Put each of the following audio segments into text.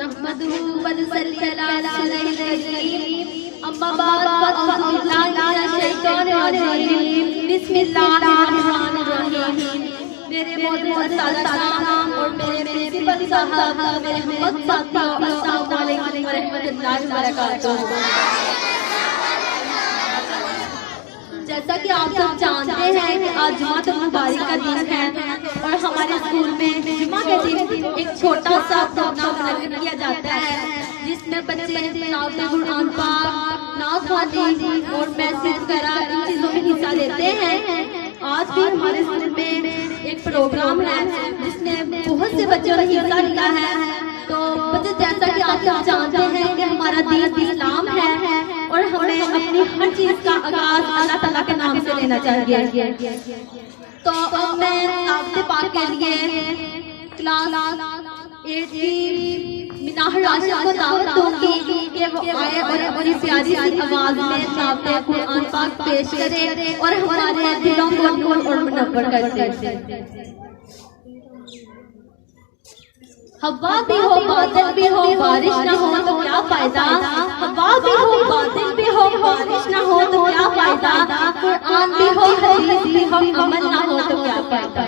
नहमदुहु व नसल्ली अला रसूलिल करीम अम्मा बाद अऊज़ु बिल्लाहि मिनश शैतानिर रजीम बिस्मिल्लाहिर्रहमानिर रहीम। मेरे मोहतरम सादात और मेरे प्रिंसिपल साहब, मेरे मोहम्मद साथियों, अस्सलामु अलैकुम व रहमतुल्लाहि व बरकातुहू। जैसा कि आप सब जानते हैं कि आज जुमा मुबारक का दिन है और हमारे स्कूल में जुमा के दिन एक छोटा सा प्रोग्राम मुनक्किद किया जाता है जिसमें बच्चे तिलावत कुरान पाक, नात ख़्वानी और मैसेज वगैरह इन चीज़ों में हिस्सा लेते हैं। आज भी हमारे स्कूल में एक प्रोग्राम है जिसमें बहुत से बच्चों ने हिस्सा लिया है। तो बच्चे, जैसा कि आप सब जानते हैं कि हमारा दीन इस्लाम है और हमें अपनी हर चीज का आगाज अल्लाह ताला के नाम से लेना चाहिए। तो अब मैं आपसे पाक के लिए क्लास 8 की मिनाह राशिद को दावत दूंगी कि वो आए और अपनी प्यारी सी आवाज में तिलावत कुरान पाक पेश करे और हमारे दिलों को नूर और मुनव्वर कर दे। हवा भी हो बादल भी हो बारिश ना हो तो क्या फायदा, हवा भी हो बादल भी हो बारिश ना हो तो क्या फायदा, कुरान भी हो हदीस भी हो अमल ना हो तो क्या फायदा।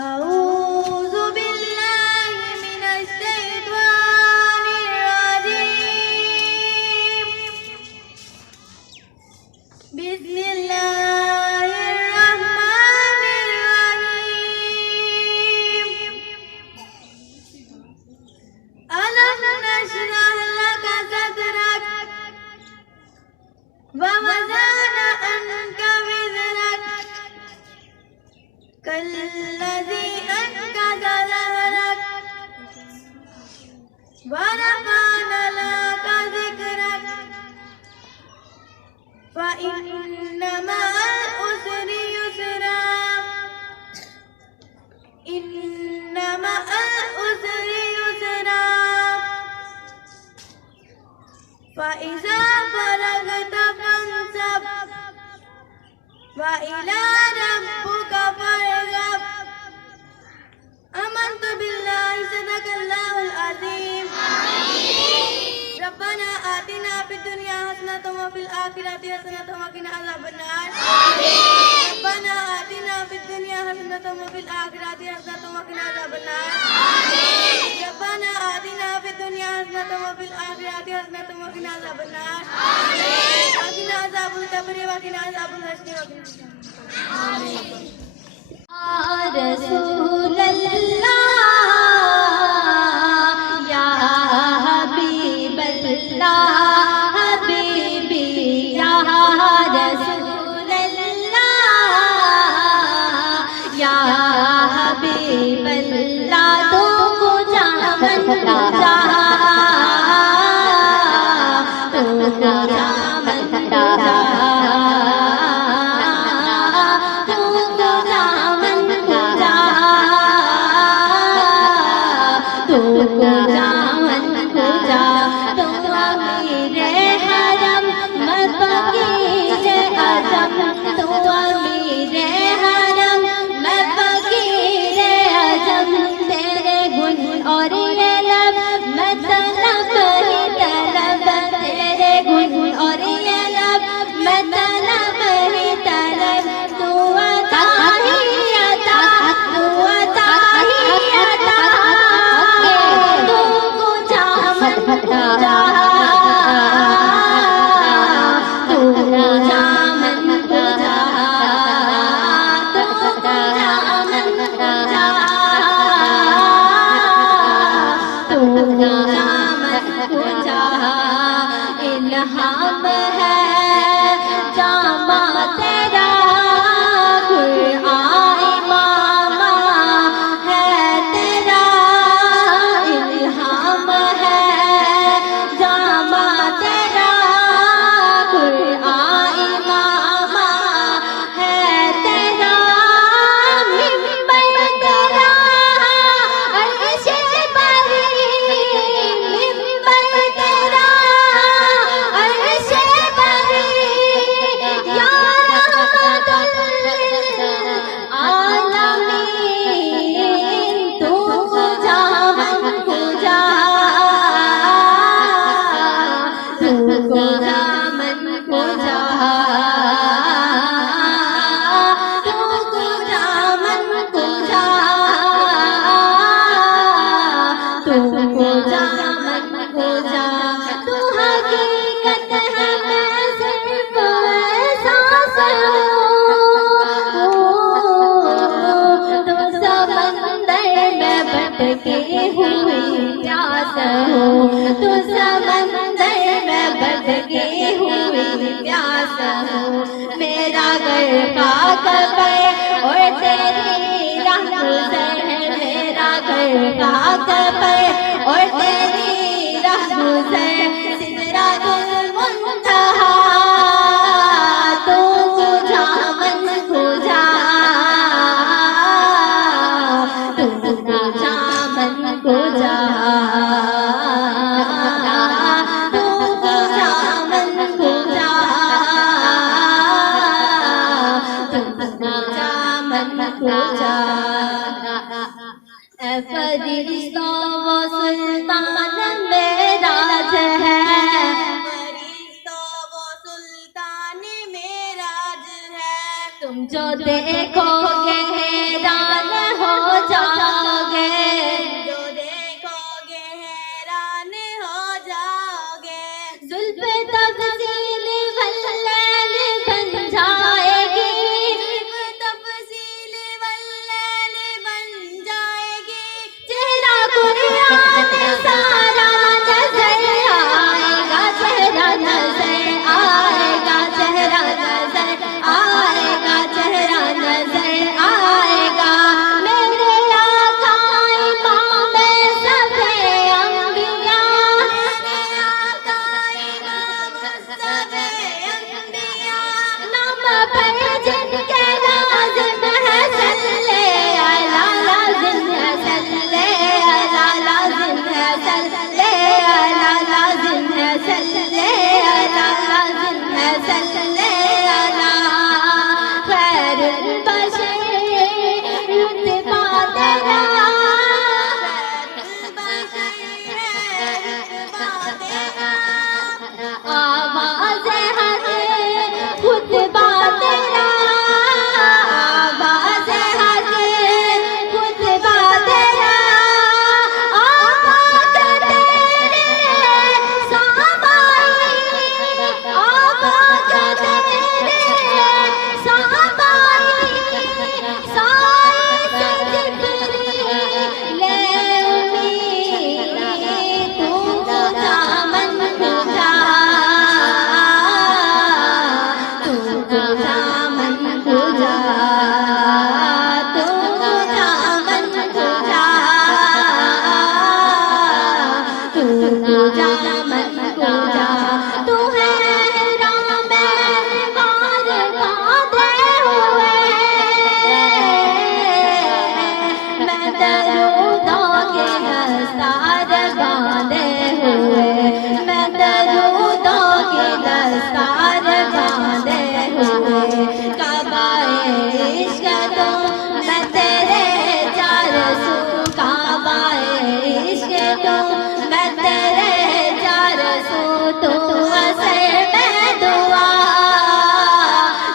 अऊज़ु बिल्लाहि मिनश शैतानिर रजीम बिस्मिल्लाहिर रहमानिर रहीम। अलम नशरह लका सदरक व वज़अना अन्का विज़रक कल्लज़ी अन्क़ज़ ज़हरक व रफ़अना लका ज़िक्रक फ़इन्न मअल उसरि युस्रा इन्न मअल उसरि युस्रा फ़इज़ा फ़रग़त फ़ंसब व इला रब्बिका फ़रग़ब। आमन्तु बिल्लाहि सदक़ल्लाहुल अज़ीम। रब्बना आतिना फिद दुनिया हसनतन व फिल आखिरति हसनतन व क़िना अज़ाबन्नार। रब्बना आतिना फिद दुनिया हसनतन व फिल आखिरति हसनतन व क़िना अज़ाबन्नार। रब्बना आतिना फिद दुनिया हसनतन व फिल आखिरति हसनतन व क़िना अज़ाबन्नार। व क़िना अज़ाबल क़ब्रि व क़िना अज़ाबल हश्र व क़िना रसूल अल्लाह या हबीब अल्लाह हबीबी या रसूल अल्लाह या हबीब अल्लाह तुमको चाहत तुमको हूँ, तू समंदर में भटकी हुई प्यास हूँ। मेरा घर खाक पे और तेरी राह गुज़र है, मेरा घर खाक पे और तेरी राह गुज़र। सिदरातुल मुंतहा तू बुझा मन बुझा, तू बुझा मन बुझा, तू बुझा मन बुझा, तू बुझा मन बुझा। ऐ फरिश्ता वो सुल्तान मेराज है, फरिश्तों वो सुल्तान मेराज है। तुम जो देखोगे हैरान हो जाओगे, जो देखोगे हैरान हो जाओगे। जुल्फ तफसील वल्लैल बन जाएगी, तफसील वल्लैल बन जाएगी। चेहरा कुरान सारा नजर आएगा, चेहरा नजर आएगा, चेहरा नजर आएगा, चेहरा नजर आएगा। मेरे आका इमाम सबे अंबिया, मेरे आका इमाम सबे अंबिया, नाम पर जिनके लाजिम है सल्ले अला, लाजिम है सल्ले अला, लाजिम है सल्ले अला, लाजिम है सल्ले अला, लाजिम है सल्ले अला। खैरुल बशर रुतबा तेरा, आवाज़ हक खुतबा तेरा, आवाज़ हक खुतबा तेरा। आवाज़ तेरे सामाई, आवाज़ तेरे सामाई, साई से जिब्रील ले उम्मीद, तू बुझा मन बुझा, तू बुझा मन बुझा, तू बुझा मन बुझा, तू बुझा मन बुझा। तू है राम में बार बांधे हुए, मैं दरूदों के दस्तार बांधे हुए, मैं दरूदों के दस्तार बांधे हुए। काबाए इश्क तो मैं तेरे चार सू, काबाए इश्क तो मैं तेरे चार सू। तू असर में दुआ,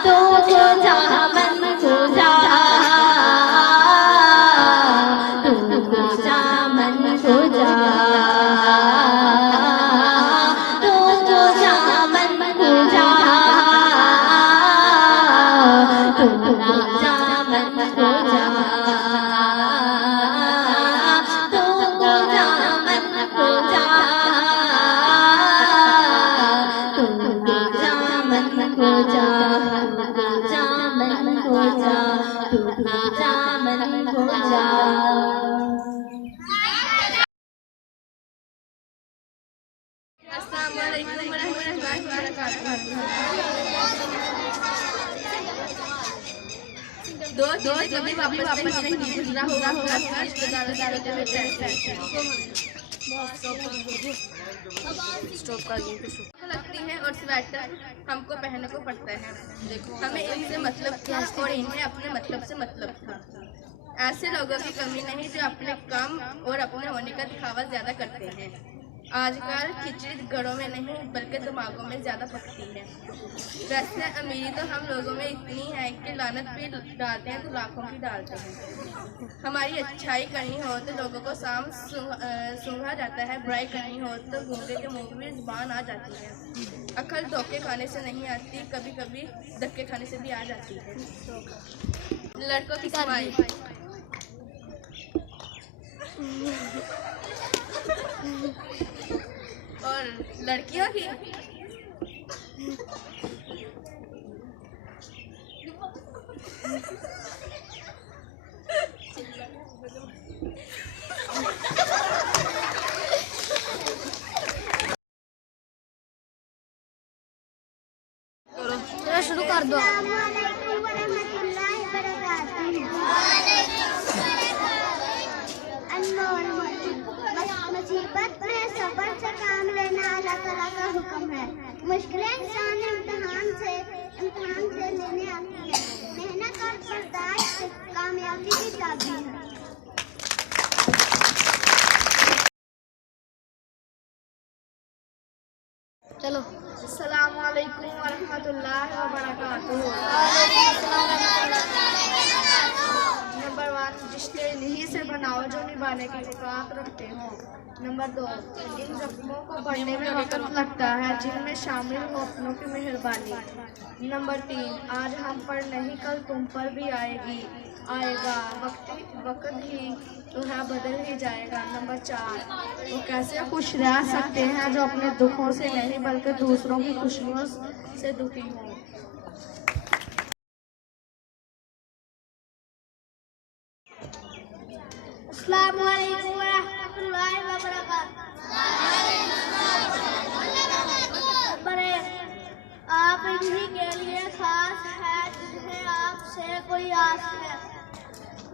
तू बुझा मन बुझा, तू बुझा मन बुझा, तू बुझा मन बुझा, तू बुझा मन बुझा, तू बुझा मन बुझा, तू बुझा मन बुझा, बुझा मन बुझा, तू बुझा मन बुझा। अस्सलाम वालेकुम वरहमतुल्लाहि वबरकातुहू। दो कभी वापस नहीं गुजरा होगा रिश्तेदारों लगती है और स्वेटर हमको पहनने को पड़ता है। हमें इनसे मतलब था और इन्हें अपने मतलब से मतलब था। ऐसे लोगों की कमी नहीं जो अपने काम और अपने होने का दिखावा ज्यादा करते हैं। आजकल खिचड़ी घरों में नहीं बल्कि दिमागों में ज़्यादा पकती है। वैसे अमीरी तो हम लोगों में इतनी है कि लानत भी डालते हैं तो लाखों की डालते हैं। हमारी अच्छाई करनी हो तो लोगों को साम सूंघा जाता है, बुराई करनी हो तो गूंगे के मुंह में जुबान आ जाती है। अकल धोखे खाने से नहीं आती, कभी कभी धक्के खाने से भी आ जाती है। लड़कों की कमाई और लड़कियों की शुरू कर दो। मुसीबत में सब्र से काम लेना अल्लाह ताला का हुक्म है। मुश्किलें इंसान इम्तिहान से लेने आती है। मेहनत और बर्दाश्त कामयाबी की चाबी है। चलो। अस्सलामु अलैकुम व रहमतुल्लाहि व बरकातुहू। नंबर 1, रिश्ते इन्हीं से बनाओ जो निभाने की औकात रखते हो। नंबर 2, इन जख्मों को बढ़ने में वक्त लगता है जिनमें शामिल हो अपनों की मेहरबानी। नंबर 3, आज हम पर नहीं कल तुम पर भी आएगा वक्त ही तो है बदल ही जाएगा। नंबर 4, वो कैसे खुश रह सकते हैं जो अपने दुखों से नहीं बल्कि दूसरों की खुशियों से दुखी हों। अस्सलामु अलैकुम व रहमतुल्लाहि व बरकातुहू। नंबर 1, आप इन्हीं के लिए खास है जिन्हें आपसे कोई आस है।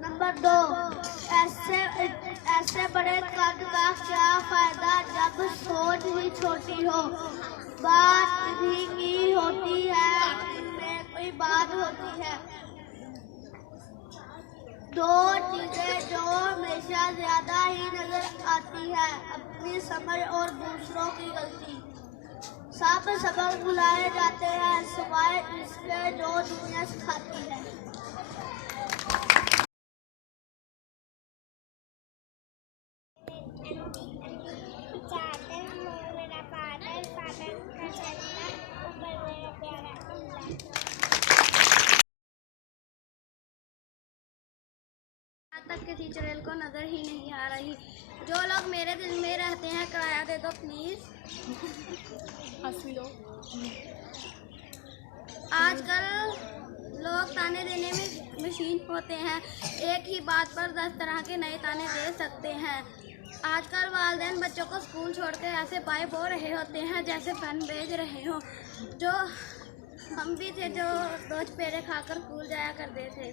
नंबर 2, ऐसे बड़े कद का क्या फायदा जब सोच ही छोटी हो। बात इन्हीं की होती है जिनमें कोई बात होती है। 2 चीजें जो हमेशा ज्यादा ही नजर आती है, अपनी समझ और दूसरों की गलती। सब सबक बुलाए जाते हैं सिवाय इसके जो दुनिया सिखाती है। तक किसी चैनल को नजर ही नहीं आ रही। जो लोग मेरे दिल में रहते हैं किराया दे दो प्लीज। आजकल लोग ताने देने में मशीन होते हैं। एक ही बात पर 10 तरह के नए ताने दे सकते हैं। आजकल वालिदैन बच्चों को स्कूल छोड़कर ऐसे बाय बो रहे होते हैं जैसे फन भेज रहे हो। जो हम भी थे जो 2 चपेड़े खाकर स्कूल जाया करते थे।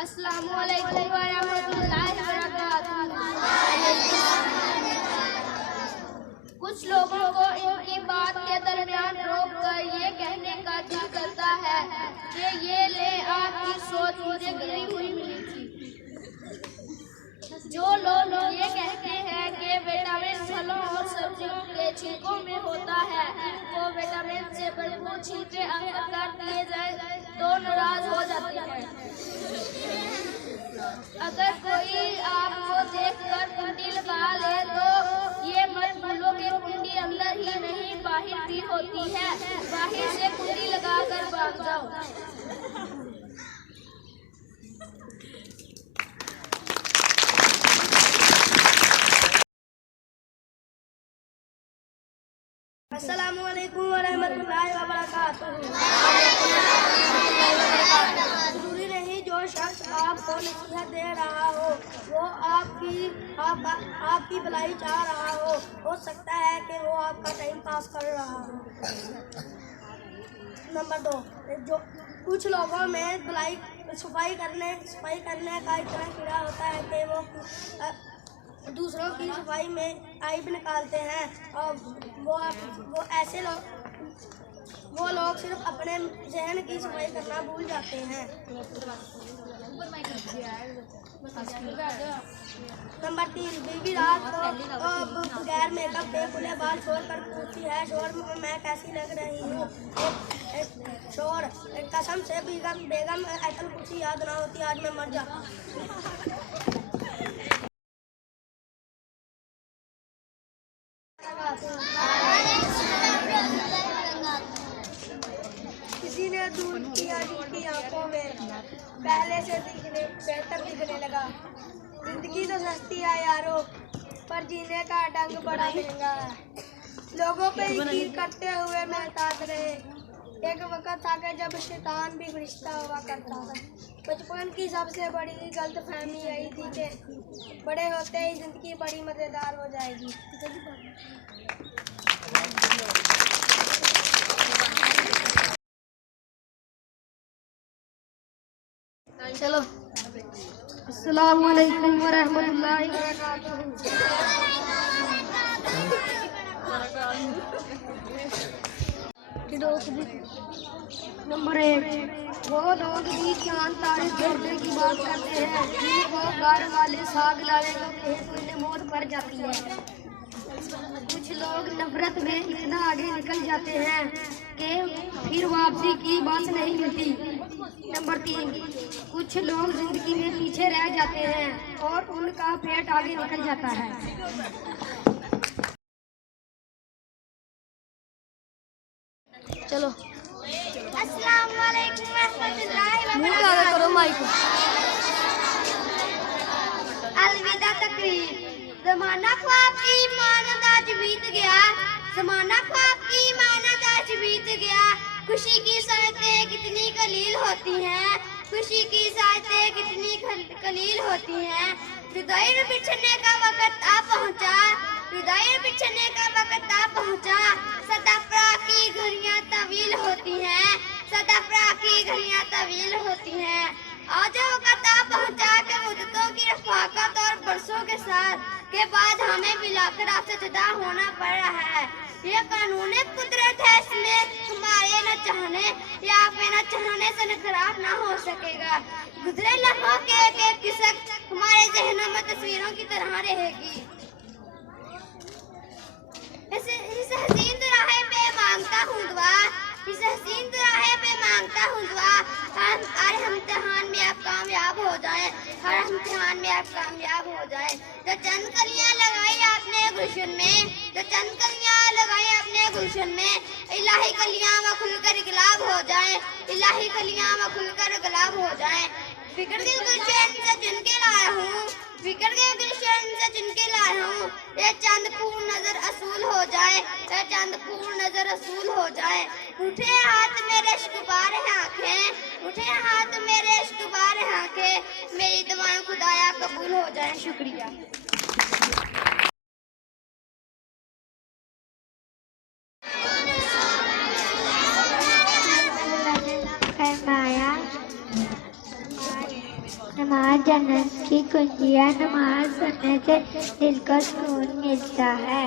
अस्सलामु अलैकुम व रहमतुल्लाहि व बरकातुहू। कुछ लोगों को इनकी बात के दरमियान रोक कर ये कहने का दिल करता है कि ये ले आपकी सोच मुझे गिरी हुई मिली थी। जो लोग ये कहते हैं कि विटामिन फलों और सब्जियों के छिलकों में होता है, इनको विटामिन से भरपूर छिलके अगर कर दिए जाए तो नाराज हो जाते हैं। अगर कोई आपको देखकर कुंडी लगा ले तो ये मत भूलो कि कुंडी अंदर ही नहीं बाहर भी होती है। बाहर से कुंडी लगाकर भाग जाओ। अस्सलामु अलैकुम व रहमतुल्लाहि व बरकातुहू। जरूरी नहीं जो शख्स आपको नसीहत दे रहा हो वो आपकी भलाई चाह रहा हो सकता है कि वो आपका टाइम पास कर रहा हो। नंबर 2, जो कुछ लोगों में सफाई करने का इतना कीड़ा होता है कि वो दूसरों की सफाई में आइब निकालते हैं और वो लोग सिर्फ अपने जहन की सफाई करना भूल जाते हैं। नंबर 3, बीवी रात को बगैर मेकअप के खुले बाल छोड़कर पूछती है शोर मैं कैसी लग रही हूँ। शोर कसम से बेगम ऐतल कुछ याद ना होती आज मैं मर जाता। किसी ने दूर किया जिनकी आंखों में पहले से दिखने बेहतर दिखने लगा। जिंदगी तो सस्ती है यारो, पर जीने का ढंग बड़ा महंगा है। लोगों पे यकीन करते हुए महताज रहे। एक वक्त था कि जब शैतान भी फरिश्ता हुआ करता था। बचपन की सबसे बड़ी गलतफहमी यही थी कि बड़े होते ही जिंदगी बड़ी मजेदार हो जाएगी। चलो, अस्सलाम वालेकुम व रहमतुल्लाहि व बरकातुहू। नंबर 1, वो लोग भी चांद तारे छोड़ने की बात करते हैं जिनको घर वाले साग लाने को कहे तो इन्हें मौत पड़ जाती है। कुछ लोग नफरत में इतना आगे निकल जाते हैं कि फिर वापसी की बात नहीं मिलती। नंबर 3, कुछ लोग जिंदगी में पीछे रह जाते हैं और उनका पेट आगे निकल जाता है। चलो, अस्सलाम वालेकुम रहमतुल्लाहि व मुंह काला करो माइक। अलविदा तकरीर। जमाना ख्वाब की मानद आज बीत गया, जमाना ख्वाब की मानद आज बीत गया। खुशी की सायतें कितनी कलील होती हैं, खुशी की सायतें कितनी कलील होती हैं। जुदाई में बिछड़ने का वक्त आ पहुंचा, जुदाई में बिछड़ने का वक्त आ पहुंचा। सदाफरा की घड़ियां तवील होती हैं, सदाफरा की घड़ियां तवील होती हैं। आज वक्त आ पहुंचा के मुद्दतों की रफाकत और बरसों के साथ के बाद हमें मिलाकर आपसे जुदा होना पड़ रहा है। ये कानून कुदरत है, इसमें हमारे न चाहने या आपके न चाहने से खराब ना हो सकेगा। गुजरे लम्हों के एक किस्सा हमारे जहनों में तस्वीरों की तरह रहेगी। इस हसीन दुराहे पे मांगता हूँ दुआ, इस हसीन दुराहे पे मांगता हूँ दुआ। हर इम्तिहान में आप कामयाब हो जाएं, हर इम्तिहान में आप कामयाब हो जाएं। जो चंद कलियां लगाई आपने गुलशन में, जो चंद कलियां लगाई आपने गुलशन में, इलाही कलियां वो खुलकर गुलाब हो जाएं, इलाही कलियां वो खुलकर गुलाब हो जाएं। फिक्र के गुलशन से जिनके लाया हूँ, फिक्र के गुलशन से जिनके लाया हूँ। ये चंद फूल नजर असूल हो जाए, ये चंद फूल नजर असूल हो जाए। उठे हाथ मेरे इश्क़बार है आँखें, उठे हाथ मेरे इश्क़बार है आँखें। मेरी दुआएं खुदाया कबूल हो जाए। शुक्रिया। नमाज जन्नत की कुंजियाँ, नमाज सुनने से दिल को सुकून मिलता है।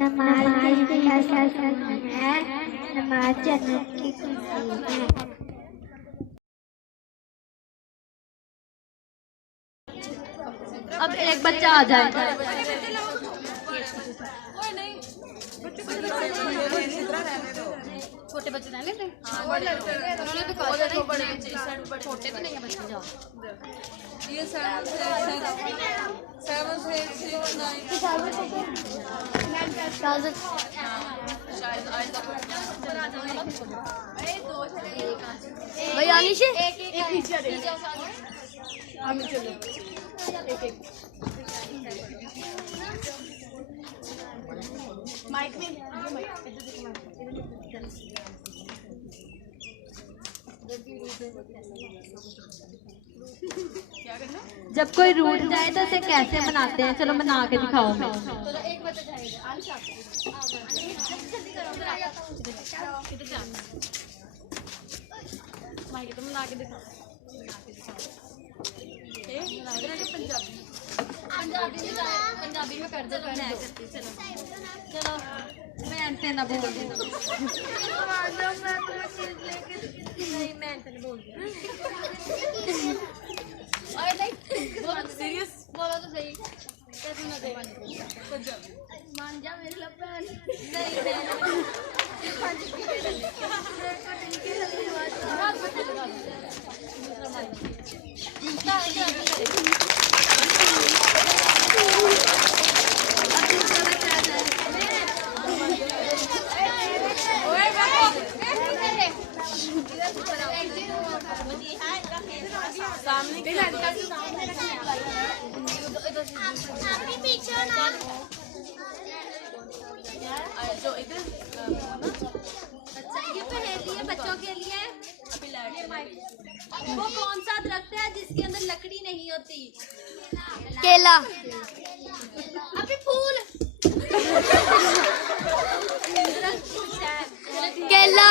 नमाज भी ऐसा सुकून है, नमाज जन्नत की कुंजी है। अब एक बच्चा आ जाए। छोटे बच्चे रहने दें, उन्होंने तो कहा था बड़े छोटे तो नहीं है बच्चे। जाओ ये 7 भाई आनिश एक नीचे दे आगे चलो। एक माइक में जब कोई रूठ जाए तो उसे कैसे मनाते हैं? चलो मना के दिखाओ। मैं एक बच्चा चाहिए माइक तो मना के दिखाओ। पंजाबी में कर दो। चलो मैं ऐसे ना बोल दूँ। नहीं मैं नहीं बोल सीरियस बोलो तो सही। कैसे ना दे मान जा मेरे लपन अच्छा, ये पहेली है बच्चों के लिए। वो कौन सा दरख्त है जिसके अंदर लकड़ी नहीं होती? केला। अभी फूल। केला।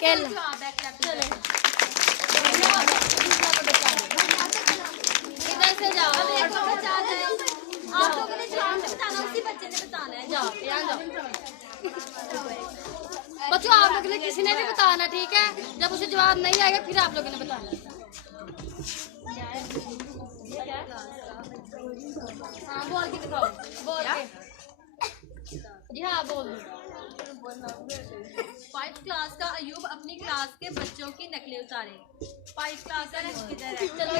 केला जवाब है, correct। इधर से जाओ। अब एक को बचा है। आप लोगों ने जवाब नहीं बताना, उसी बच्चे ने बताना है। जाओ, यहाँ जाओ। बच्चों आप लोगों ने किसी ने भी बताना, ठीक है? जब उसे जवाब नहीं आएगा फिर आप लोगों ने बताना। हाँ बोल के दिखाओ, बोल के। जी हाँ बोल दो। 5th क्लास का अयूब अपनी क्लास के बच्चों की नकलें उतारे। 5th क्लास का लंच किधर है? चलो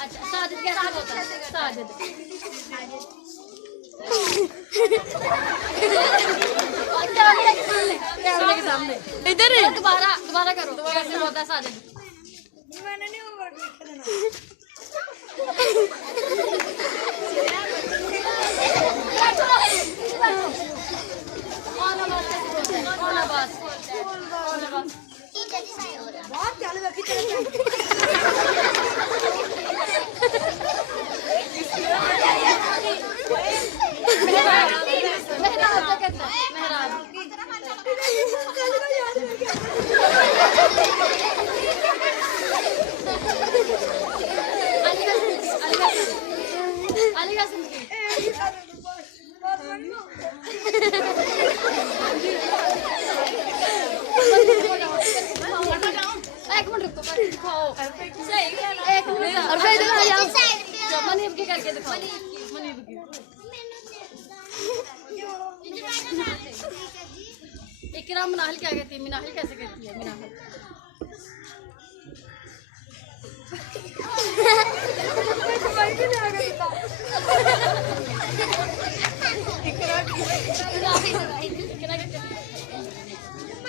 अच्छा साजिद कैसे होता है? साजिद कैमरे के सामने इधर दोबारा करो। कैसे होता है साजिद? मैंने नहीं वो वर्ड लिख देना। बहुत चालू रखी एक मिनट रुको, दिखाओ। एक मिनट और फिर इधर आ जाओ। मनीब की करके दिखाओ। मनीब की इकराम मिनाहिल क्या कहती है? मिनाहिल कैसे कहती है? मिनाहिल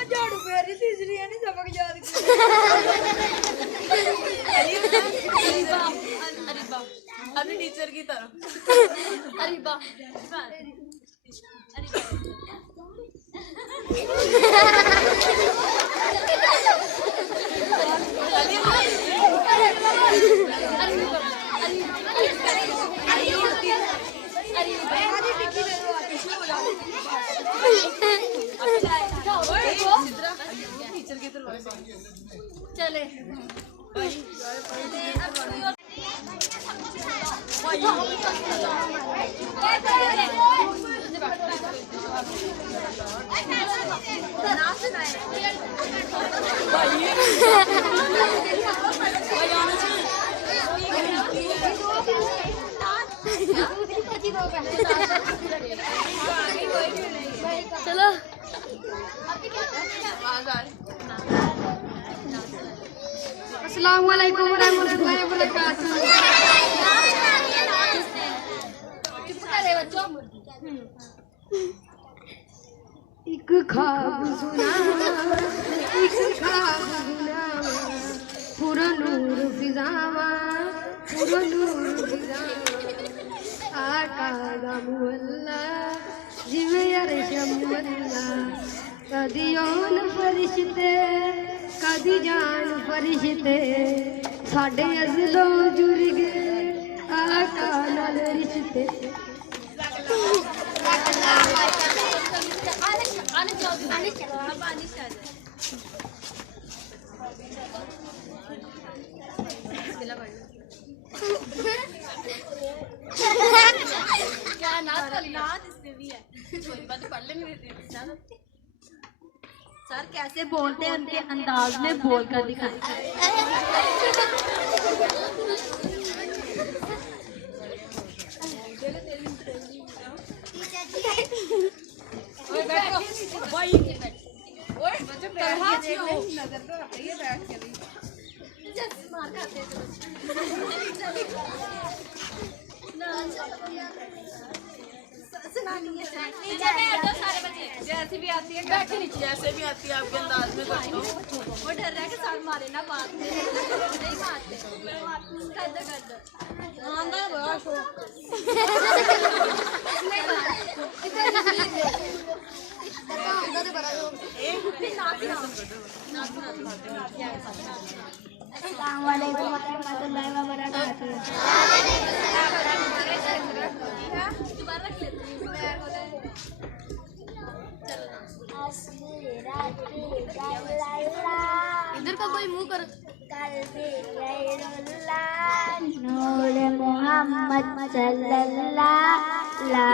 झाड़ू फेर रही तीसरी है नहीं सबक याद अरीबा अभी टीचर की तरफ। अरीबा टीचर की तरफ चले चलो अस्सलाम वालेकुम रहमतुल्लाहि व बरकातहू। चुप करे बच्चों। एक ख्वाब सुना पूरा नूर फिजावा आका दा मुअल्ला जिवे अरश मुअल्ला कदी औन फरिश्ते कदी जान फरिश्ते साडे अज़लों जुड़ गए आका नाल रिश्ते। क्या नात वाली नात इसमें भी है। छोरी बात पढ़ लेंगे। सर कैसे बोलते हैं उनके अंदाज में बोल कर दिखाएं। नीचे बैठ जाओ सारे बच्चे, जैसे भी आती है बैठो नीचे, जैसे भी आती है आपके अंदाज में कर दो। वो डर रहा है कि सर मारे ना बात नहीं मारते, कर दो हाँ ना बड़ा शो अस्सलामुअलैकुम वरहमतुल्लाहि वबरकातुहू। दोबारा रख लेते इधर का कोई मुंह कर। नूर मोहम्मद सल्लल्लाहु ला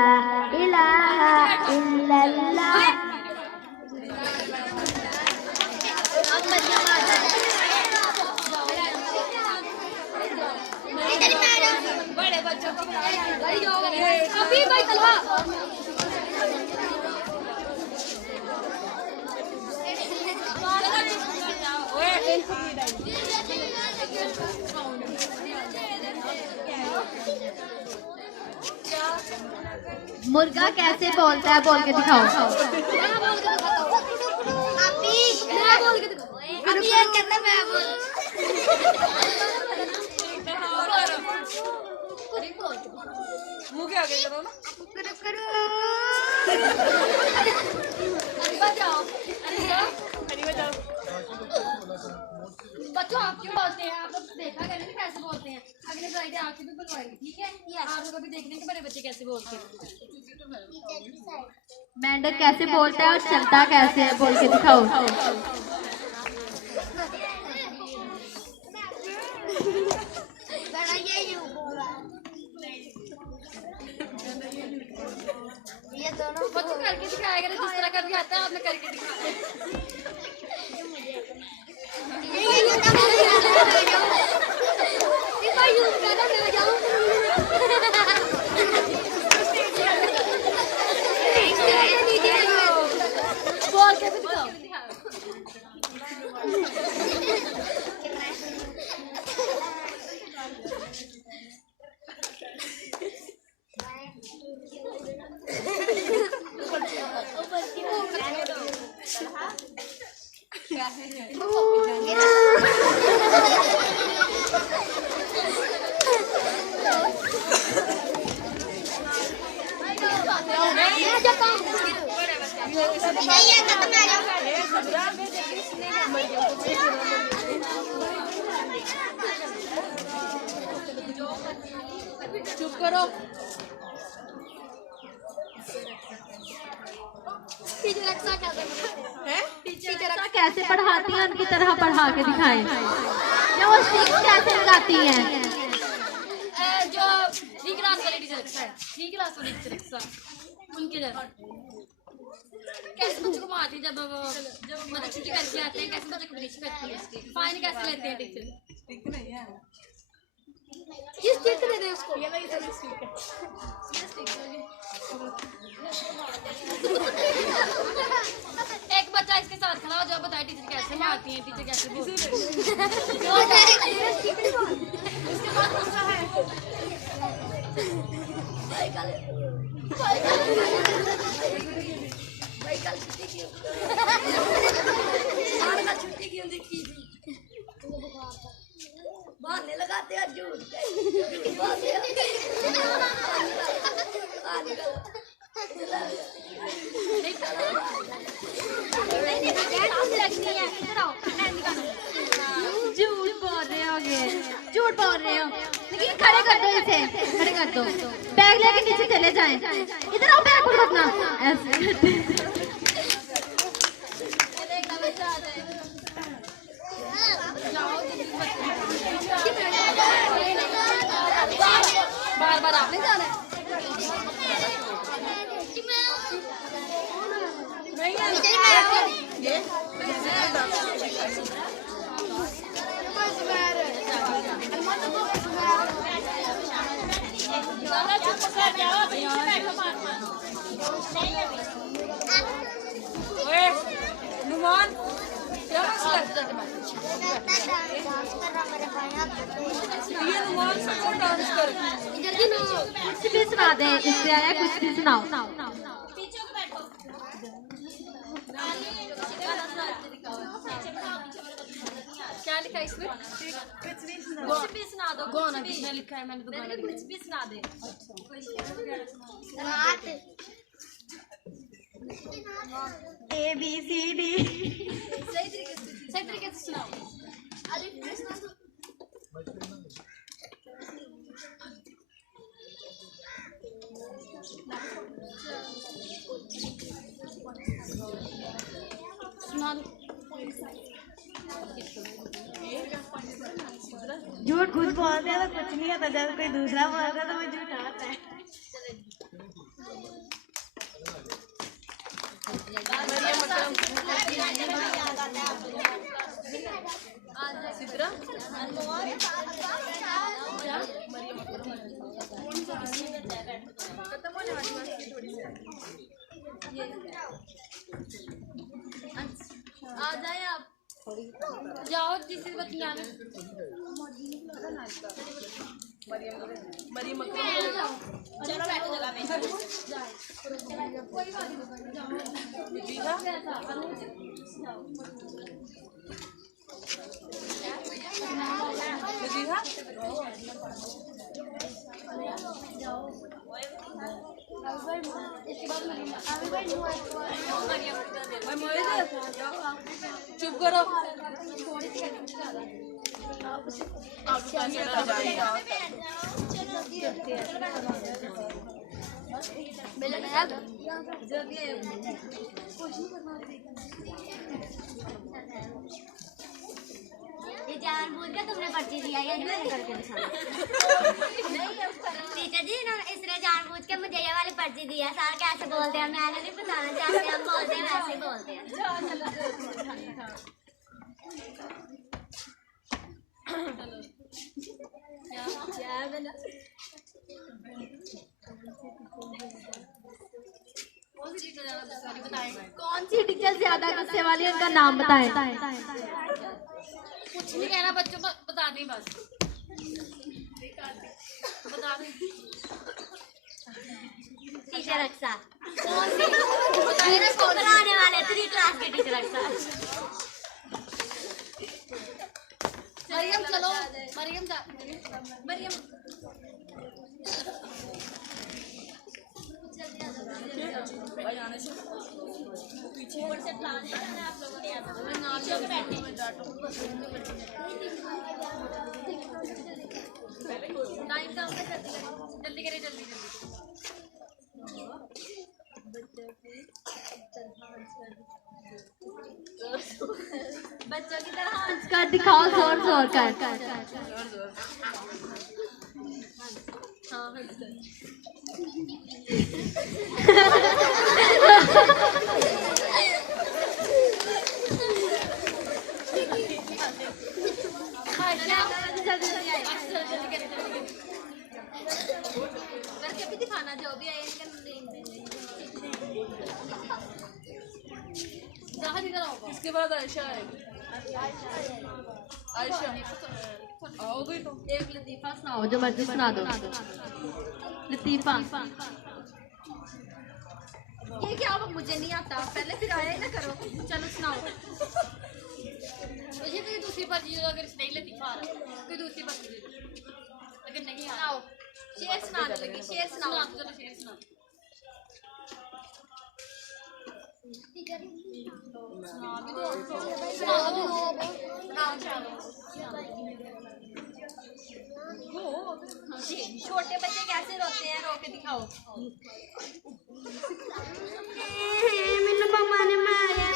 इलाहा इल्लल्लाह। बड़े बच्चों को अभी भाई तलवा मुर्गा कैसे बोलता है बोल के दिखाओ। मुंह के आगे करो ना। बच्चों आप क्यों बोलते हैं? आप लोग देखा करें ना कैसे बोलते हैं। अगले फ्राइडे आपकी भी बुलवाएंगे, ठीक है? आप लोग अभी देखने के बड़े बच्चे कैसे बोलते हैं। मेंढक कैसे बोलता है और चलता कैसे है बोल के दिखाओ। ये दोनों बच्चों करके दिखाया करें, जिस तरह का भी आता है आपने करके दिखाया। बोल के दिखाओ। चुप करो। टीचर कैसे पढ़ाती हैं उनकी तरह पढ़ा के दिखाएं। या वो स्टिक्स कैसे लगाती हैं? जो डी क्लास वाले टीचर है, डी क्लास वाले टीचर उनके जैसा कैसे बच्चों को मारती है जब वो मतलब छुट्टी करके आते हैं, कैसे बच्चों को ब्लीच करती है, फाइन कैसे लेते हैं टीचर। स्टिक नहीं है। ये स्टिक दे दे उसको। ये नहीं सर स्टिक है। एक बच्चा इसके साथ खड़ा हो, जो बताए टीचर कैसे मारती है, टीचर कैसे बोलती है। उसके बाद दूसरा है छुट्टी क्यों देखी बहाने लगाते हैं झूठ झूठ बोल रहे होगे, झूठ बोल रहे हो। लेकिन खड़े कर दो इसे, खड़े कर दो। बैग लेके नीचे चले जाएं। इधर आओ, बैग पकड़ो अपना। ऐसे बार बार आपने जाना है। नुमान क्या मसला है ये नुमान सबको डांस कर कुछ भी सुना दे, इससे आया कुछ भी सुनाओ। क्या लिखा है इसमें? कुछ भी सुना दो। गाना किसने लिखा है? मैंने तो गाना लिखा। कुछ भी सुना दे। ABCD सही तरीके से सुनाओ। सुना दो। झूठ खुद बोलते हैं तो कुछ नहीं आता, जब कोई दूसरा बोलता है तो वो झूठ आता है। सिद्रा खत्म होने वाली बात थोड़ी सी आ जाए आप जाओ जिस बच्चे आने मरियम चलो बैठो जगह पे चुप करो ये जानबूझ के तुमने पर्ची दिया है, नहीं करके दिखाना। टीचर जी इसने जानबूझ के मुझे ये वाली पर्ची दी है। सर कैसे बोलते हैं मैंने नहीं बताना चाहते, हम बोलते हैं वैसे ही बोलते हैं। कौन सी टीचर ज्यादा गुस्से वाली है, उनका नाम बताएं। कुछ नहीं कहना बच्चों को, बता दें बस बता दें। टीचर अक्सा कौन सी पढ़ाने वाले 3 क्लास के टीचर अक्सा। मरियम चलो मरियम जा मरियम पीछे से प्लान है आप लोगों ने टाइम कम कर जल्दी करें जल्दी बच्चों की तरह हंस कर दिखाओ, जोर जोर कर। करके भी दिखाना जो भी आए इसके बाद आयशा आएगी। आयशा आओ गई तो एक लतीफा सुनाओ, जो मर्जी सुना दो। लतीफा ये क्या वो मुझे नहीं आता, पहले फिर आया ही ना करो। चलो सुनाओ। मुझे कोई दूसरी पर्ची दो, अगर नहीं लतीफा आ रहा कोई दूसरी पर्ची दे दो, अगर नहीं आ रहा शेर सुनाने लगी, शेर सुनाओ। चलो शेर सुना छोटे बच्चे कैसे रोते हैं, रो के दिखाओ। मैनू मम्मा ने मारा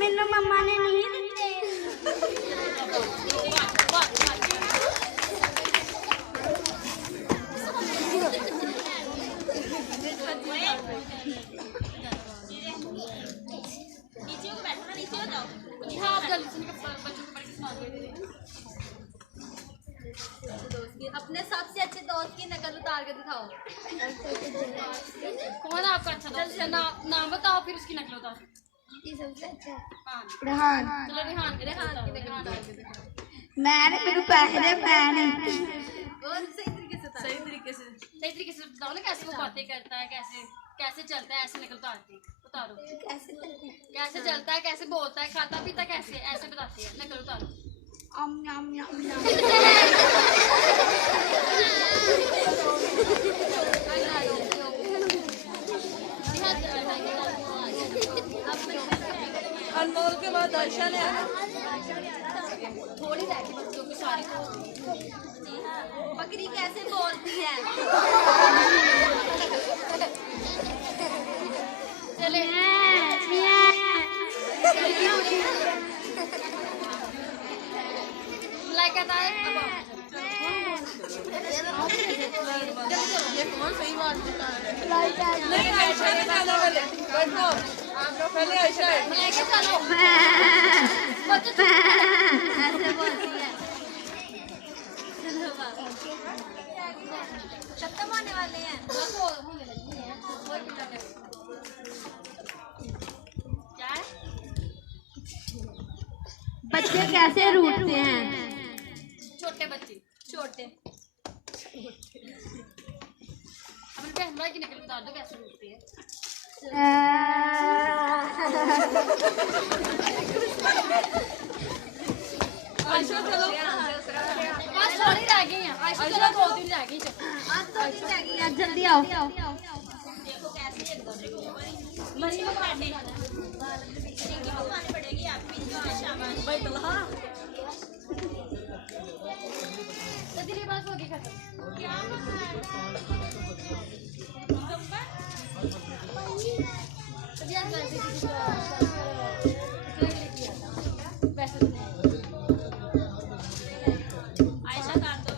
मैनू मम्मा ने नहीं दिते। अपने सबसे अच्छे दोस्त की नकल नकल उतार के दिखाओ। कौन आपका अच्छा दोस्त? नाम बताओ फिर उसकी नकल उतार। रेहान चलो रेहान की नकल उतार के दिखाओ। मैंने मेरे पैसे मैंने और सही तरीके से बताओ ना, कैसे वो बातें करता है, कैसे चलता है, ऐसे नकल उतारो। कैसे चलता है, कैसे बोलता है, खाता पीता कैसे, ऐसे बताते हैं, नकल उतारो। अनमोल के बाद दर्शन है। थोड़ी रह गई बच्चों की सारी। बकरी कैसे बोलती है? चले ये कौन सही बात बता रहा है? नहीं ऐसा नहीं करना वाले। बैठो आप लोग पहले ऐसा है। लेके चलो। ऐसे बोलती है। खत्म होने वाले हैं। क्या है? बच्चे कैसे रूठते हैं? छोटे बच्चे छोटे। अपने बहन भाई की नकल बता दो कैसे रूठते हैं। आयशा चलो। बस थोड़ी रह गई हैं। आयशा चलो 2 दिन रह गई। आज जल्दी आओ। देखो कैसे एक दूसरे को मरी में काटने की पकवाने पड़ेगी आपकी शाबाश भाई तलहा। तो दिली बात होगी खत्म। क्या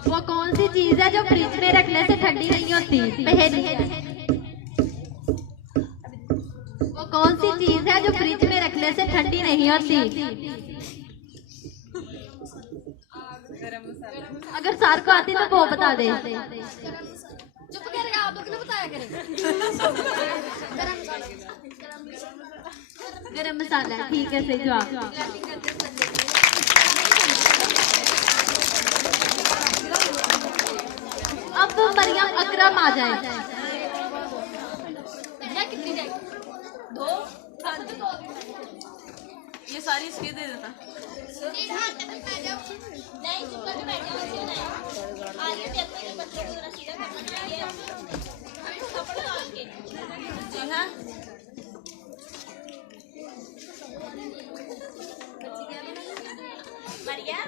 वो कौन सी चीज है जो फ्रिज में रखने से ठंडी नहीं होती? पहेली। वो कौन सी चीज है जो फ्रिज में रखने से ठंडी नहीं होती? अगर सर को आती तो वो बता दे। चुप करेगा, आप लोग ने बताया करें। गरम मसाला। ठीक है, सही जवाब। अब मरियम अकरम आ जाए। कितनी जाएगी? 2 ये सारी इसके दे देता। नहीं चुप करके बैठ जाओ। ऐसे बनाए आगे देखो कि बच्चों को जरा सीधा करना चाहिए। कपड़ा डाल के जी हाँ। बढ़िया।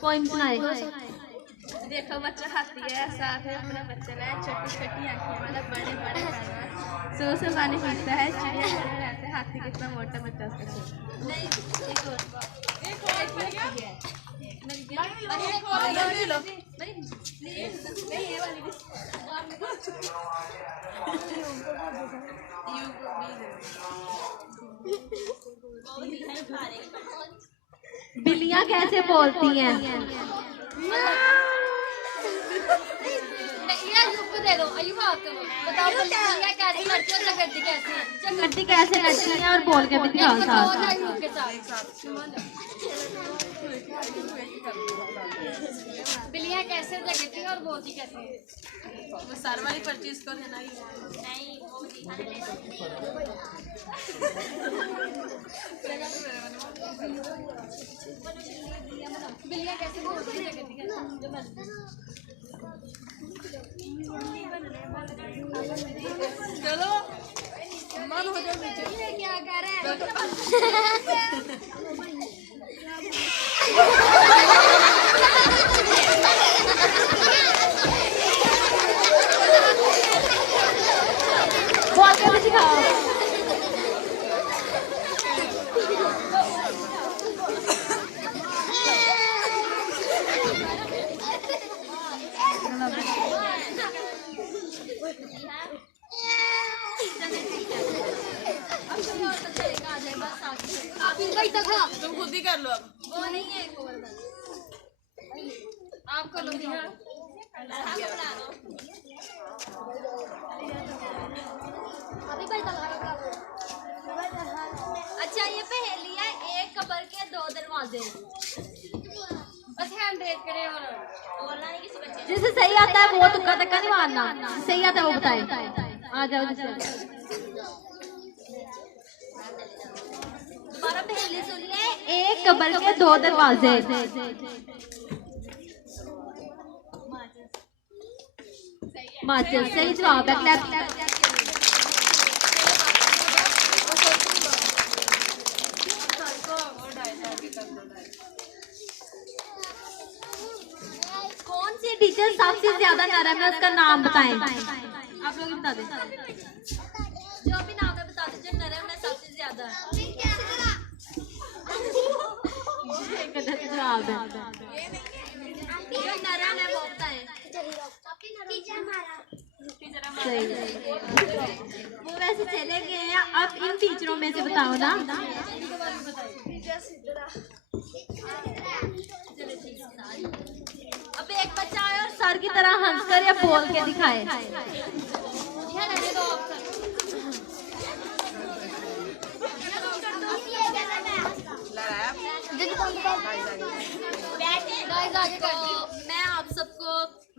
पोइम सुनाए। देखो बच्चा हाथी है, साथ में अपना बच्चा है, छोटी छोटी आंखें वाला, बड़े बड़े कान, सो से पानी पीता है, चिड़िया बने रहते, हाथी कितना मोटा बच्चा उसका छोटा। नहीं एक और ले लो। नहीं ये वाली बिल्लियाँ कैसे बोलती हैं? अयुब को दे दो। अयुब आप बताओ बिल्लियाँ कैसे लड़ती है और चकरती कैसे है? चकरती कैसे लड़ती हैं और बोल के भी दिखाओ साथ। अयुब के साथ बिल्लियाँ कैसे जगती है और बोलती कैसे है? वो सार वाली पर्ची इसको देना ही। नहीं बिल्लियाँ कैसे बोलती है जगती चलो मन हो जाओ नीचे। क्या कर रहे हैं? बोल के भी दिखाओ। अब तो बहुत अच्छा तरीका आ जाए बस आगे। तुम खुद ही कर लो अब। वो नहीं है, एक और आप कर लो दिया। अच्छा, ये पहेली है, एक कब्र के दो दरवाजे। बस हैंड रेज करें और बोलना है किसी बच्चे ने। जिसे सही आता है वो तुक्का तक्का नहीं मारना, सही आता है वो बताए। आ जाओ जिसे। दोबारा पहेली सुनिए। एक कब्र के दो दरवाजे। माचिस सही जवाब है। क्लैप। कौन सी टीचर सबसे ज्यादा नरम है उसका नाम बताएं। आप लोग ही बता दें। जो भी नाम है बता दीजिए, नरम है सबसे ज्यादा। गलत जवाब है। जो नरम है वो बताएं। सही। वो वैसे चले गए हैं, अब इन टीचरों में से बताओ ना। अब एक बच्चा आए और सर की तरह हंसकर या बोल के दिखाए। तो मैं आप सबको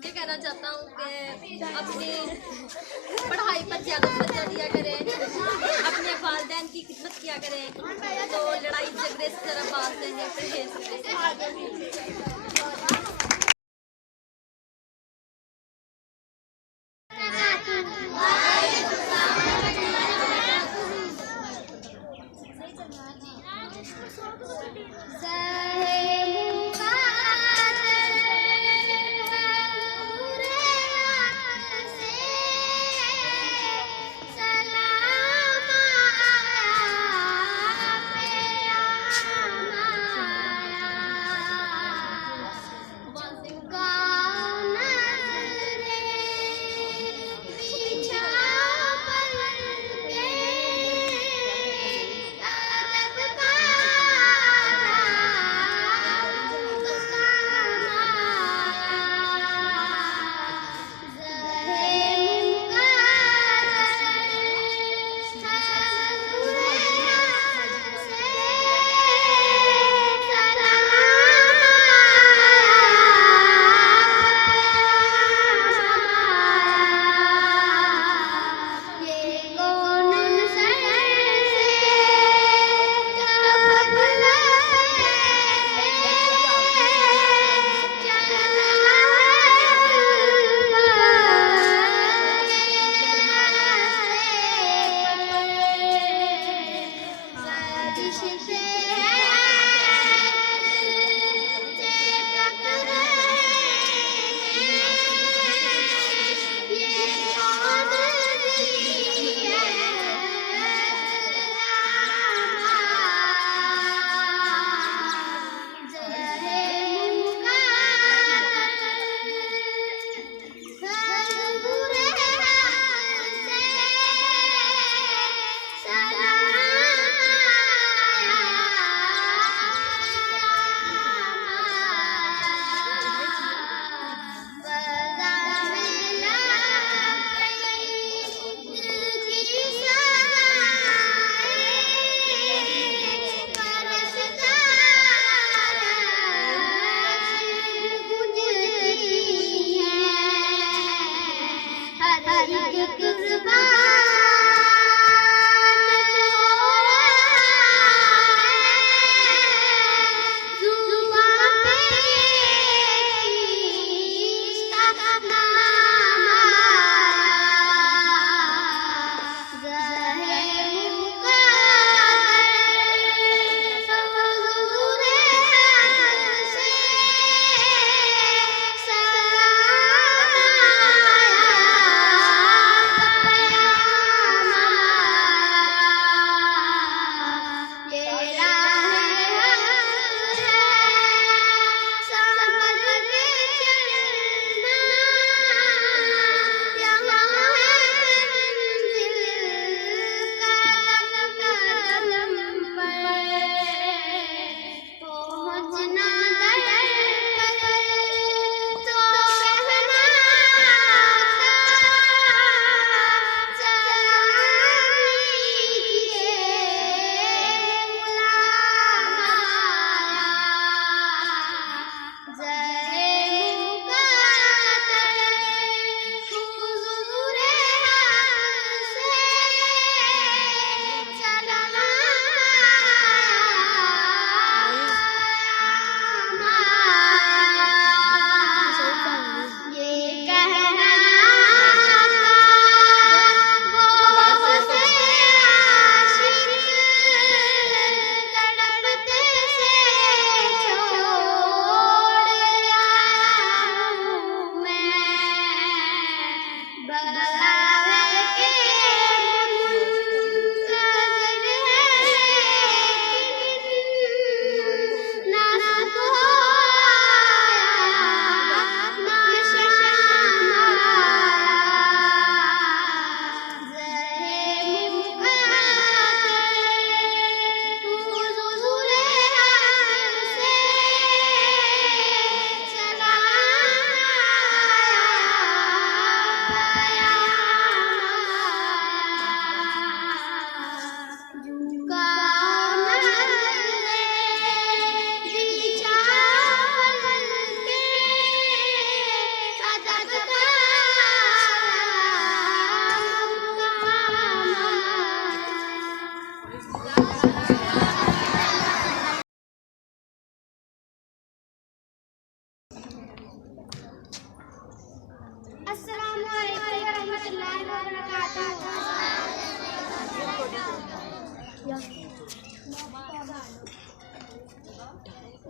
ये कहना चाहता हूँ कि अपनी पढ़ाई पर ज़्यादा तवज्जो दिया करें, अपने वालिदैन की खिदमत किया करें, तो लड़ाई झगड़े से जरा बात रहें, परहेज करें।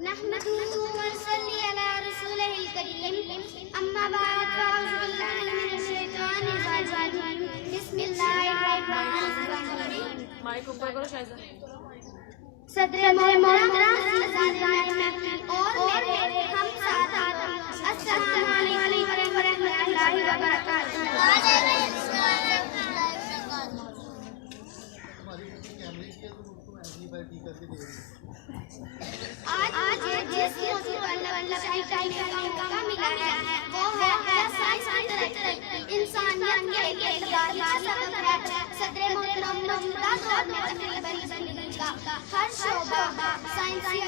नहमदुहु व नसल्ली अला रसूलिल करीम अम्मा बाद फअऊज़ु बिल्लाहि मिनश शैतानिर रजीम बिस्मिल्लाहिर रहमानिर रहीम माइक ऊपर करो शायद सदर मोहतरम और मेरे हम साथियों अस्सलामु अलैकुम व रहमतुल्लाहि व बरकातहू। आज जिस मुसीबत का मिला है वो है साइंस की तरक्की इंसानियत के लिए इबादत सबक है। सदर मोहतरम मौजूदा दौर में तकरीबन जिंदगी का हर शोबा साइंसी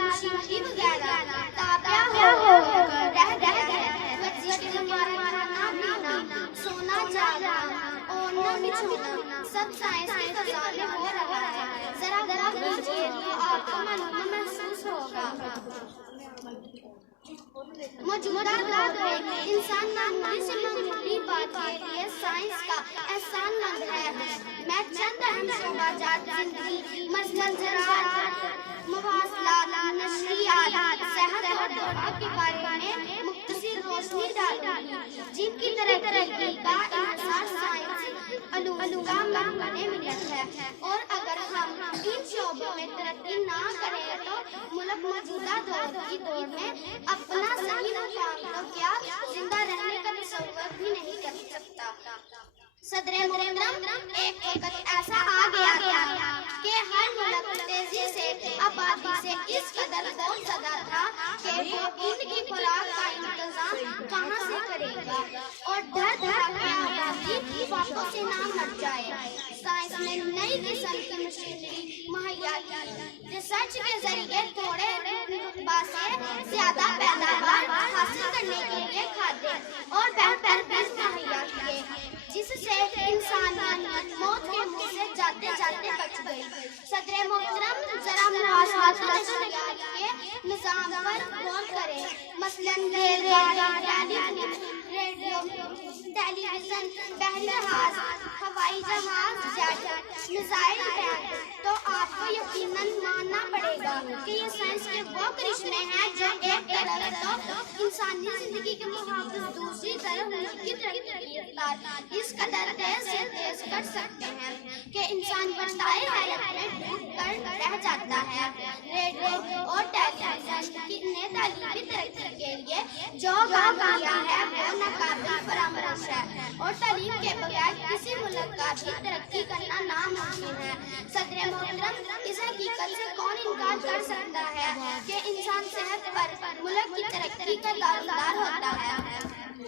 मशीनरी वगैरह ताबिया हो रह गया है। बच्चे के हमारा खाना पीना सोना जागना ओढ़ना बिछोना सब साइंस के खजाने हो रहा है। जरा गौर कीजिए तो आपको मालूम महसूस होगा। मौजूदा दौर में इंसान मामूली से मामूली बात के लिए साइंस का एहसानमंद है। मैं चंद अहम शोबाजात जिंदगी मसलन ज़राअत, मवासलात, नशरियात, सेहत और दवा के बारे में मुख्तसर रोशनी डालूंगी जिनकी तरक्की का इंतजार साइंसी उलूम का मरहले मिलत है। और अगर हम इन शोबों में तरक्की ना करें तो मुल्क मौजूदा दौर में अपना सही मुकाम तो क्या जिंदा रहने का तसव्वुर भी नहीं कर सकता। सदर मोहतरम एक वक्त ऐसा आ गया कि हर मुल्क तेजी से आबादी से इस कदर बहुत ज्यादा था कि वो इनकी खुराक का इंतजाम कहाँ से करेगा और डर कि आबादी फाकों से ना मर जाए। साइंस ने नई किस्म की मशीनरी मुहैया की। रिसर्च के जरिए थोड़े रुतबा से ज्यादा पैदावार हासिल करने के लिए खाद्य और बेहतर बीज मुहैया किए जिससे इंसानियत मौत के मुंह से जाते जाते बच गई। सदर मोहतरम जरा मुआशरात के निजाम पर गौर करें। मसलन रेडियो, टेलीविजन, बहरी जहाज, हवाई जहाज, जेट, मिसाइल वैन, तो आपको यकीनन मानना पड़ेगा कि ये साइंस के वो करिश्मे हैं जो एक तरफ तो इंसानी जिंदगी के मुहाफिज, दूसरी तरफ मुल्क की तरक्की की रफ्तार इस कदर तेज कर सकते हैं कि इंसान बताए हैरत में डूब कर रह जाता है। रेडियो और टेलीविजन ने तालीमी तरक्की के लिए जो काम किया है वो नाकाबिल फरामोश है और तालीम के बगैर किसी मुल्क का भी तरक्की करना नामुमकिन है। सदर मोहतरम इस हकीकत से कौन इनकार कर सकता है कि इंसान सेहत पर मुल्क की तरक्की का दारोमदार होता है।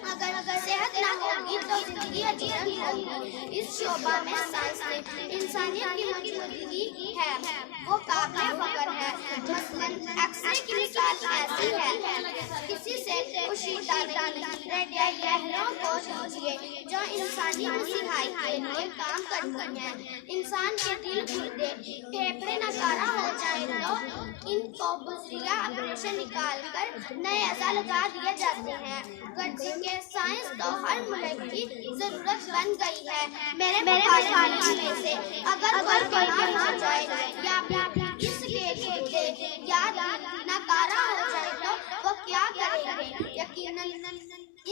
अगर सेहत न होगी तो जिंदगी अजीरन होगी। इस शोबा में साइंस ने इंसानियत की मौजूदगी है वो काबिल फख्र है। मसलन एक्सरे की मिसाल ऐसी है, किसी से पोशीदा रेडियो लहरों को लीजिए जो इंसानी मसीहाई के लिए काम करती है। इंसान के दिल, गुर्दे, फेफड़े नकारा हो जाए तो इनको बुजरिया ऑपरेशन निकाल कर नए अज़ा लगा दिए जाते हैं। गर्जी के साइंस तो हर मुल्क की जरूरत बन गई है। मेरे में से अगर कोई बीमार हो जाए या इसके गुर्दे या नकारा हो जाए तो वो क्या करेंगे? यकीनन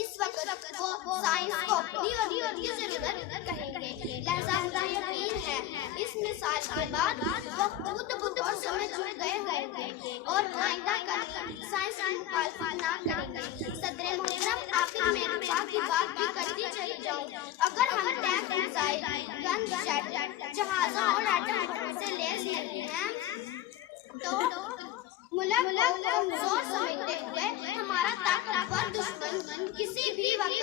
इस वक्त वो साइंस को अपनी और की जरूरत कहेंगे। लिहाजा मुझे यकीन है इस मिसाल के बाद वो खुद बुद्ध और समझ गए होंगे और आइंदा कभी साइंस की मुखालफत ना करेंगे। सदर मोहतरम आखिर में बाकी बात भी करती चली जाऊं। अगर हम टैंक, मिसाइल, गन, जेट, जहाज़ों और एटम बम से लैस नहीं हैं तो मुल्क को कमजोर समझते हुए हमारा ताकतवर दुश्मन किसी भी वक्त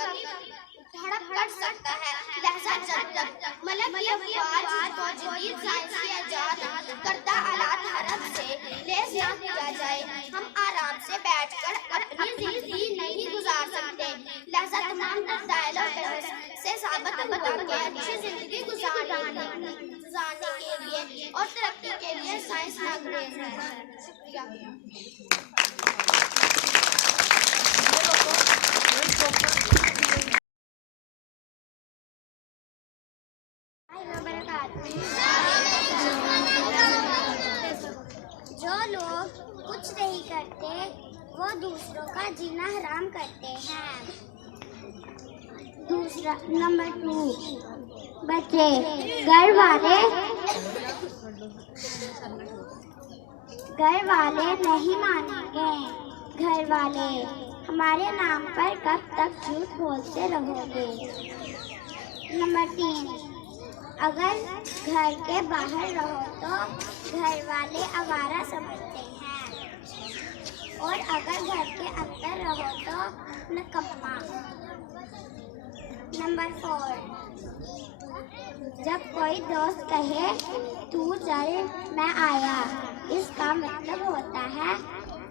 धड़क कर सकता है। लिहाजा जब तक मुल्क की अफवाज को जदीद साइंस के इजाद करदा आलात हरब से लैस ना किया जाए हम आराम से बैठकर अपनी जिंदगी नहीं गुजार सकते। लिहाजा तमाम दलाइल और बहस से साबित हुआ कि अच्छी जिंदगी गुजारने के लिए और तरक्की के लिए साइंस नागुरेज है। शुक्रिया। वो दूसरों का जीना हराम करते हैं। दूसरा नंबर 2, बच्चे घर वाले नहीं मानेंगे। घर वाले हमारे नाम पर कब तक झूठ बोलते रहोगे। नंबर 3, अगर घर के बाहर रहो तो घर वाले आवारा समझते हैं, और अगर घर के अंदर रहो तो निकम्मा। नंबर 4, जब कोई दोस्त कहे तू चल मैं आया, इसका मतलब होता है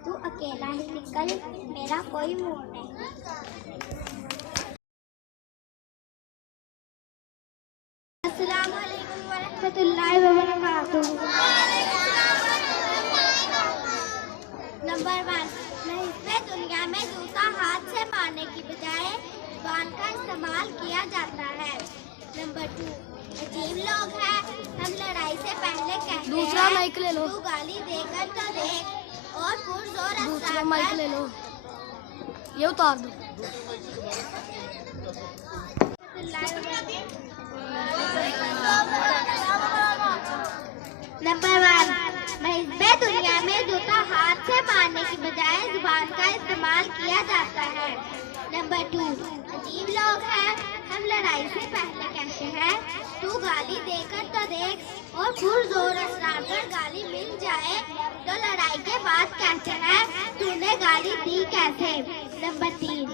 तू अकेला ही निकल, मेरा कोई मूड नहीं। अस्सलाम वालेकुम वरहमतुल्लाहि वबरकातुहू। नंबर 1, महज़ दुनिया में जूता हाथ से मारने की बजाय जुबान का इस्तेमाल किया जाता है। नंबर 2, अजीब लोग हैं, हम लड़ाई से पहले कहते दूसरा हैं माइक ले लो। तू गाली देकर तो देख, और पुरजोर दूसरा माइक ले लो, ये उतार दो। नंबर 1, महज़ दुनिया में जूता हाथ से मारने की बजाय जुबान का इस्तेमाल किया जाता है। नंबर 2, अजीब लोग हैं, हम लड़ाई से पहले कहते हैं तू गाली देकर तो देख, और पुरजोर असरार कर गाली मिल जाए तो लड़ाई के बाद कहते हैं तूने गाली दी कैसे। नंबर 3,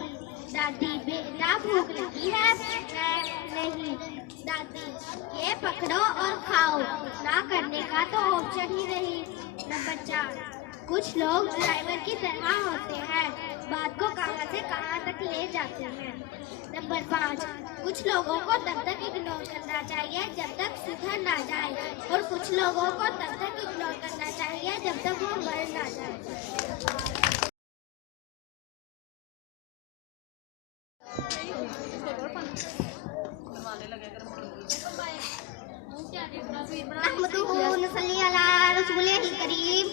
दादी बेटा भूख लगी है। नहीं दादी, ये पकड़ो और खाओ, ना करने का तो ऑप्शन ही नहीं। नंबर 4, कुछ लोग ड्राइवर की तरह होते हैं, बात को कहां से कहां तक ले जाते हैं। नंबर 5, कुछ लोगों को तब तक इग्नोर करना चाहिए जब तक सुधर ना जाए, और कुछ लोगों को तब तक इग्नोर करना चाहिए जब तक वो मर ना जाए। नसल्ली अला रसूलिल करीम,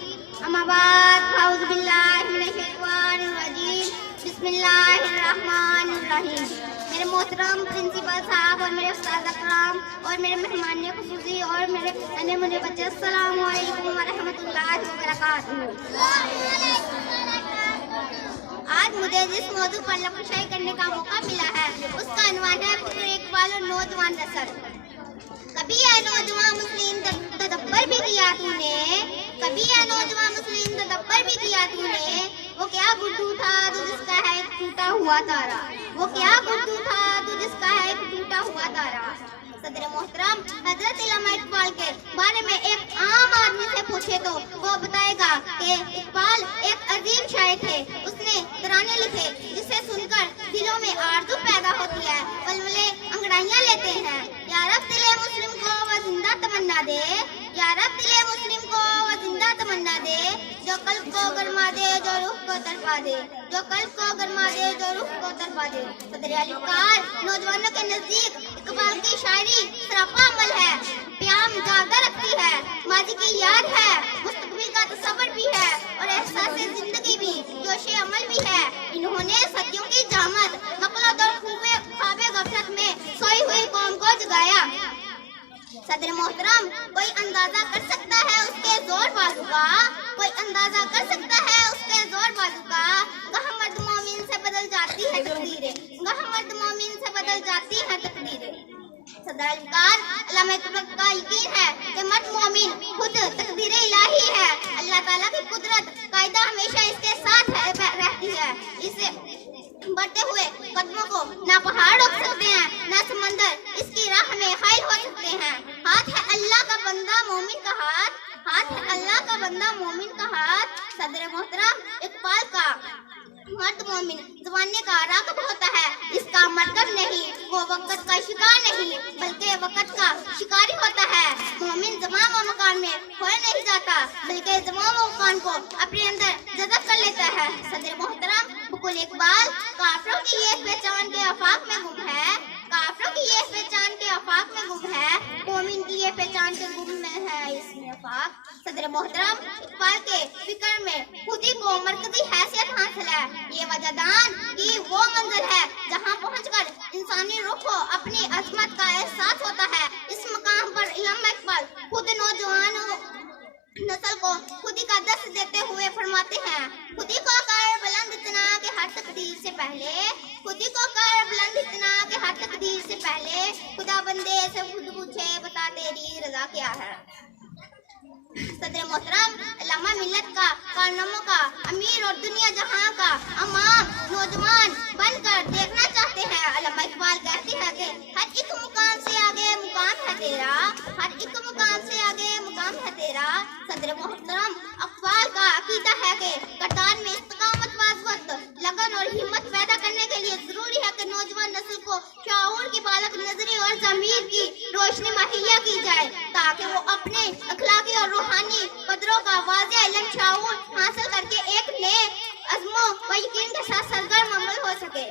अम्मा बाद, औज़ु बिल्लाहि मिनश शैतानिर रजीम, बिस्मिल्लाहिर्रहमानिर्रहीम। मेरे मोहतरम प्रिंसिपल साहब और मेरे उस्ताद अकराम और मेरे मेहमान खुसूसी और मेरे अन्य मुझे बच्चे, अस्सलामु अलैकुम वरहमतुल्लाहि वबरकातुहू। आज मुझे जिस मौजू पर लफ्ज़शायरी करने का मौका मिला है उसका अनवान है पुत्र इकबाल और नौजवान नस्ल। कभी है नौजवान मुस्लिम तदब्बर भी किया तूने, कभी है नौजवान मुस्लिम तदब्बर भी किया तूने, वो क्या गुड्डू था तू जिसका है एक टूटा हुआ तारा, वो क्या गुड्डू था तू जिसका है एक टूटा हुआ तारा। सदर मोहतरम हजरत इल्लामा इकबाल के बारे में एक आम आदमी से पूछे तो वो बताएगा कि इकबाल एक अजीम शायर थे। उसने तराने लिखे जिसे सुनकर दिलों में आरज़ू पैदा होती है, वलवले अंगड़ाइयाँ लेते हैं। या रब दिले मुस्लिम को वो जिंदा तमन्ना दे, या रब दिले मुस्लिम को वो जिंदा तमन्ना दे, जो कल्ब को गरमा दे जो रूह को तरफा दे, जो कल्ब को गरमा दे जो रूह को तरफा दे। सदर अलीकार नौजवानों के नजदीक इकबाल की शायरी सरापा अमल है, प्याम जागदा रखती है, माजी की याद है, मुस्तकबिल का तसव्वुर भी है और एहसास जिंदगी भी, जोशे अमल भी है। इन्होंने सदियों की जामत मकलद और ख्वाबे गफलत में सोई हुई कौम को जगाया। सदर मोहतरम कोई अंदाजा कर सकता है उसके जोर बाजू का, कोई अंदाजा कर सकता है उसके जोर बाजू का। गह मर्द मोमिन से बदल जाती है तकदीरें, गह मर्द मोमिन से बदल जाती है तकदीरें। सदर अलीकार अल्लामा इकबाल का यकीन है कि मर्द मोमिन खुद तकदीर इलाही है। अल्लाह ताला की कुदरत कायदा हमेशा इसके साथ रहती है। इसे बढ़ते हुए कदमों को ना पहाड़ रोक सकते हैं ना समंदर इसकी राह में हाइल हो सकते हैं। हाथ है अल्लाह का बंदा मोमिन का हाथ, हाथ है अल्लाह का बंदा मोमिन का हाथ। सदर मोहतरम इकबाल का मर्द मोमिन जवानी का रागब होता है, इसका मतलब नहीं वो वक्त का शिकार नहीं बल्कि वक्त का शिकारी होता है। मोमिन जमाम व मकान में खोया नहीं जाता बल्कि जमाम व मकान को अपने अंदर जज़ब कर लेता है। सदर मोहतरम बुकुल इकबाल काफिरों की ये पहचान के आफाक में गुम है, काफिरों की ये पहचान के आफाक में गुम है, मोमिन की ये पहचान के गुम में है इसमें। इत्तेफाक। सदर मोहतरम, इकबाल के फिक्र में खुदी को मरकजी हैसियत हासिल है। ये वजदान की वो मंजिल है जहाँ पहुंचकर इंसानी रूह को अपनी अजमत का एहसास होता है। इस मकाम पर इल्लामा इकबाल खुद नौजवान नस्ल को खुदी का दर्स देते हुए फरमाते हैं, खुदी को कर बुलंद इतना के हर तकदीर से पहले, खुदी को कर बुलंद इतना के हर तकदीर से पहले खुदा बंदे से खुद पूछे बता तेरी रजा क्या है। सदर मोहतरम, अल्लामा मिल्लत का कारनामों का अमीर और दुनिया जहां का अमाम नौजवान बनकर देखना चाहते हैं। अल्लामा इकबाल कहते हैं कि हर एक मुकाम से आगे मुकाम है तेरा, हर एक मुकाम से आगे मुकाम है तेरा। सदर मोहतरम, इकबाल का अकीदा है कि करतार में इस्तिकामत वक्त लगन और हिम्मत पैदा करने के लिए जरूरी है कि नौजवान नस्ल को शऊर की बालक नजरी और जमीर की रोशनी मुहैया की जाए ताकि वो अपने अखलाकी और रूहानी कदरों का वाज़ेह इल्म शऊर हासिल करके एक नए अज़्मो व यकीन के साथ सरगर्म अमल हो सके।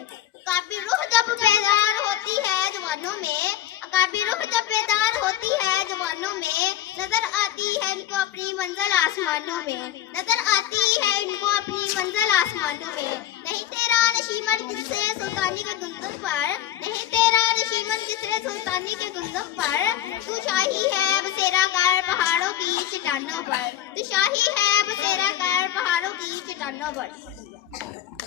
काबी रूह जब बेदार होती है जवानों में, काबी रूह जब बेदार होती है जवानों में, नजर आती है इनको अपनी मंजिल आसमानों में, नजर आती है इनको अपनी मंजिल आसमानों में। नहीं तेरा नशीमन किससे सुल्तानी के गुंजम पर, नहीं तेरा नशीमन किससे सुल्तानी के गुंजम पर, तू शाही है बसेरा कर पहाड़ों की चट्टानों पर, तू शाही है बसेरा कर पहाड़ों की चट्टानों पर।